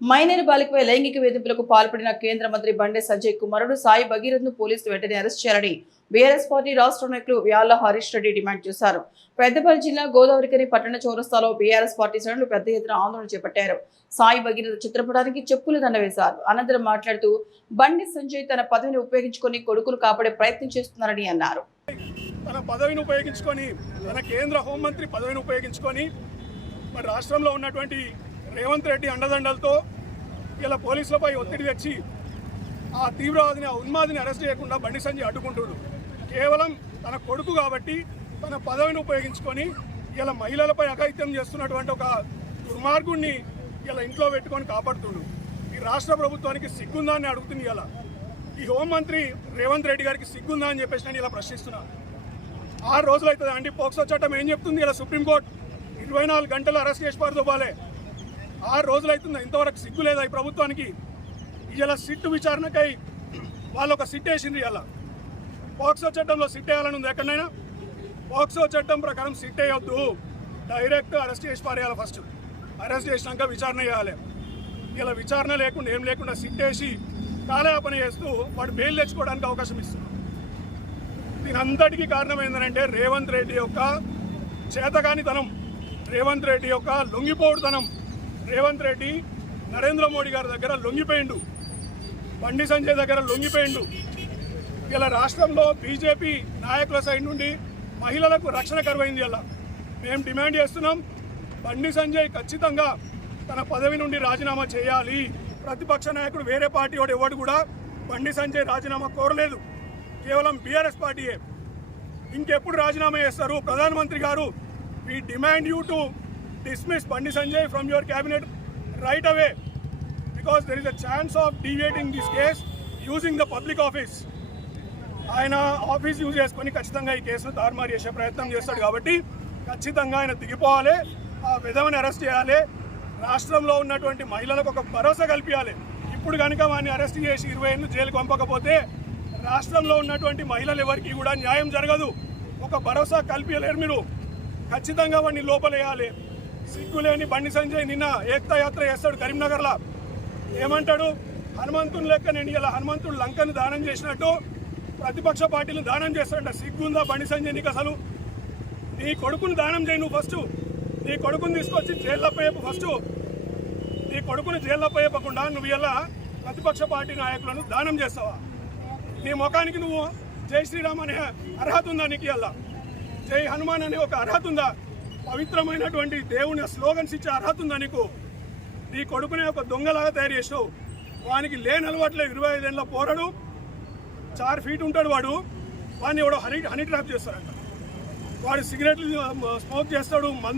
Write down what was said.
Minor బాలికపై లైంగిక వేధింపులకు పాల్పడిన కేంద్ర మంత్రి బండి సంజయ్ కుమారుడు సాయి భగీరథ్ను పోలీసులు వెంటనే అరెస్ట్ చేయాలని బీఆర్ఎస్ పార్టీ రాష్ట్ర నాయకులు వ్యాళ్ల హరీష్ రెడ్డి డిమాండ్ చేశారు. పెద్దపల్లి జిల్లా గోదావరికని పట్టణ చౌరస్తాలో బీఆర్ఎస్ పార్టీ శ్రేణులు పెద్ద ఎత్తున ఆందోళన చేపట్టారు. సాయి భగీరథ చిత్రపటానికి చెప్పులు దండ వేశారు. అనంతరం మాట్లాడుతూ బండి సంజయ్ తన పదవిని ఉపయోగించుకొని కొడుకును కాపాడే ప్రయత్నం చేస్తున్నారని అన్నారు. తన పదవిని ఉపయోగించుకొని, తన కేంద్ర హోంమంత్రి పదవిని ఉపయోగించుకొని మరి రాష్ట్రంలో ఉన్నటువంటి రేవంత్ రెడ్డి అండదండలతో ఇలా పోలీసులపై ఒత్తిడి తెచ్చి ఆ తీవ్రవాదిని, ఆ ఉన్మాదిని అరెస్ట్ చేయకుండా బండి సంజయ్ అడ్డుకుంటుడు. కేవలం తన కొడుకు కాబట్టి తన పదవిని ఉపయోగించుకొని ఇలా మహిళలపై అఘాయిత్యం చేస్తున్నటువంటి ఒక దుర్మార్గుడిని ఇలా ఇంట్లో పెట్టుకొని కాపాడుతుడు. ఈ రాష్ట్ర ప్రభుత్వానికి సిగ్గుందా అని అడుగుతుంది. ఇలా ఈ హోంమంత్రి రేవంత్ రెడ్డి గారికి సిగ్గుందా అని చెప్పేసి నేను ఇలా ప్రశ్నిస్తున్నాను. 6 రోజులు అవుతుంది అండి. పోక్సో చట్టం ఏం చెప్తుంది? ఇలా సుప్రీంకోర్టు 24 గంటలు అరెస్ట్ చేసి పారుదోపాలే. 6 రోజులు అవుతుంది. ఇంతవరకు సిగ్గు లేదా ఈ ప్రభుత్వానికి? ఇలా సిట్టు విచారణకై వాళ్ళు ఒక సిట్ వేసింది. ఇలా పోక్సో చట్టంలో సిట్ వేయాలని ఉంది. ఎక్కడైనా పోక్సో చట్టం ప్రకారం సిట్ వేయొద్దు, డైరెక్ట్ అరెస్ట్ చేసి పారేయాలి. ఫస్ట్ అరెస్ట్ చేసినాక విచారణ చేయాలి. ఇలా విచారణ లేకుండా ఏం లేకుండా సిట్ వేసి కాలయాపన చేస్తూ వాడు బెయిల్ తెచ్చుకోవడానికి అవకాశం ఇస్తున్నారు. దీని అంతటికీ కారణం ఏంటంటే రేవంత్ రెడ్డి యొక్క చేతకానితనం, రేవంత్ రెడ్డి యొక్క లొంగిపోవుడుతనం. రేవంత్ రెడ్డి నరేంద్ర మోడీ గారి దగ్గర లొంగిపోయిండు, బండి సంజయ్ దగ్గర లొంగిపోయిండు. ఇలా రాష్ట్రంలో బీజేపీ నాయకుల సైడ్ నుండి మహిళలకు రక్షణ కరువైంది. ఇలా మేము డిమాండ్ చేస్తున్నాం, బండి సంజయ్ ఖచ్చితంగా తన పదవి నుండి రాజీనామా చేయాలి. ప్రతిపక్ష నాయకుడు వేరే పార్టీ వాడు ఎవడు కూడా బండి సంజయ్ రాజీనామా కోరలేదు, కేవలం బీఆర్ఎస్ పార్టీయే. ఇంకెప్పుడు రాజీనామా చేస్తారు? ప్రధానమంత్రి గారు, we demand you to dismiss Bandi Sanjay from your cabinet right away, because there is a chance of deviating this case using the public office. ఆయన ఆఫీస్ యూజ్ చేసుకొని ఖచ్చితంగా ఈ కేసును తారుమారు చేసే ప్రయత్నం చేస్తాడు. కాబట్టి ఖచ్చితంగా ఆయన దిగిపోవాలి, ఆ విధవని అరెస్ట్ చేయాలి, రాష్ట్రంలో ఉన్నటువంటి మహిళలకు ఒక భరోసా కల్పించాలి. ఇప్పుడు కనుక వాడిని అరెస్ట్ చేసి 20 ఏళ్ళు జైలుకు పంపకపోతే రాష్ట్రంలో ఉన్నటువంటి మహిళలు ఎవరికి కూడా న్యాయం జరగదు. ఒక భరోసా కల్పించలేరు మీరు. ఖచ్చితంగా వాడిని లోపలేయాలి. సిగ్గులేని బండి సంజయ్ నిన్న ఏకతా యాత్ర చేస్తాడు కరీంనగర్లో. ఏమంటాడు? హనుమంతుని లెక్క నేను ఇలా హనుమంతుడు లంకను దానం చేసినట్టు ప్రతిపక్ష పార్టీలు దానం చేస్తాడంట. సిగ్గుందా బండి సంజయ్ నీకు? అసలు నీ కొడుకుని దానం చేయి నువ్వు. ఫస్ట్ నీ కొడుకుని తీసుకొచ్చి జైల్లో పోయేపు. ఫస్ట్ నీ కొడుకుని జైల్లో పోయకుండా నువ్వు ఇలా ప్రతిపక్ష పార్టీ నాయకులను దానం చేస్తావా? నీ ముఖానికి నువ్వు జై శ్రీరామ్ అనే అర్హత ఉందా నీకు? ఇలా జై హనుమాన్ అనే ఒక అర్హత ఉందా? పవిత్రమైనటువంటి దేవుని స్లోగన్స్ ఇచ్చే అర్హత ఉందా నీకు? నీ కొడుకునే ఒక దొంగలాగా తయారు చేసావు. వానికి లేని అలవాట్లే. 25 ఏళ్ళ పోరడు, 4 ఫీట్ ఉంటాడు వాడు. వాడిని ఎవడో హనీ ట్రాప్ చేస్తారంట. వాడు సిగరెట్లు స్మోక్ చేస్తాడు, మందు